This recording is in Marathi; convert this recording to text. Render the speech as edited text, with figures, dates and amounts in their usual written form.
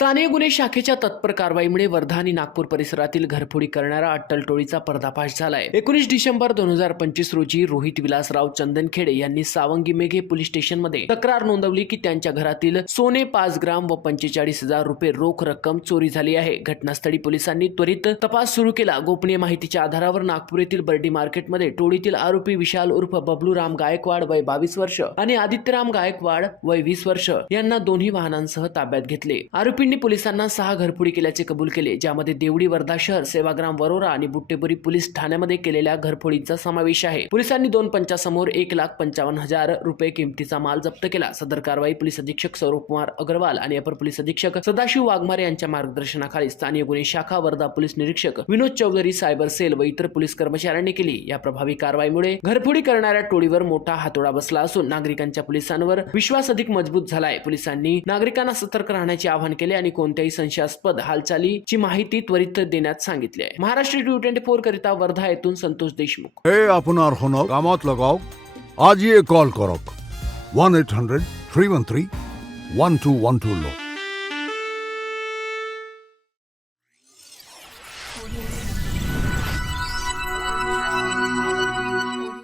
स्थानिक गुन्हे शाखेच्या तत्पर कारवाईमुळे वर्धा आणि नागपूर परिसरातील घरफोडी करणाऱ्या अट्टल टोळीचा पर्दाफाश झालाय। 19 डिसेंबर 2025 रोजी रोहित विलासराव चंदनखेडे यांनी सावंगी मेघे पोलीस स्टेशनमध्ये तक्रार नोंदवली की त्यांच्या घरातील सोने 5 ग्राम व 45,000 रुपये रोख रक्कम चोरी झाली आहे। घटनास्थळी पोलिसांनी त्वरित तपास सुरू केला। गोपनीय माहितीच्या आधारावर नागपूर येथील बर्डी मार्केटमध्ये टोळीतील आरोपी विशाल उर्फ बबलू राम गायकवाड वय 22 वर्ष आणि आदित्यराम गायकवाड वय 20 वर्ष यांना दोन्ही वाहनांसह ताब्यात घेतले। आरोपींनी पोलिसांना 6 घरफोडी केल्याचे कबूल केले, ज्यामध्ये देवडी वर्धा शहर, सेवाग्राम वरोरा आणि बुट्टेपुरी पोलीस ठाण्यामध्ये केलेल्या घरफोडींचा समावेश आहे। पोलिसांनी 2 पंचांसमोर 1,55,000 रुपये किमतीचा माल जप्त केला। सदर कारवाई पोलीस अधीक्षक सौरभ कुमार अग्रवाल आणि अपर पोलीस अधीक्षक सदाशिव वाघमारे यांच्या मार्गदर्शनाखाली स्थानिक गुन्हे शाखा वर्धा पोलीस निरीक्षक विनोद चौधरी, सायबर सेल व इतर पोलीस कर्मचाऱ्यांनी केली। या प्रभावी कारवाईमुळे घरफोडी करणाऱ्या टोळीवर मोठा हातोडा बसला असून नागरिकांच्या पोलिसांवर विश्वास अधिक मजबूत झालाय। पोलिसांनी नागरिकांना सतर्क राहण्याचे आवाहन केले आणि कोणत्याही संशयास्पद हालचालीची माहिती त्वरित देण्यात सांगितले आहे। महाराष्ट्र T24 करिता वर्धा येथून संतोष देशमुख। हे আপনার হনক কামত লগাওক আজিয়ে কল করক 1-800-313-1212 লো।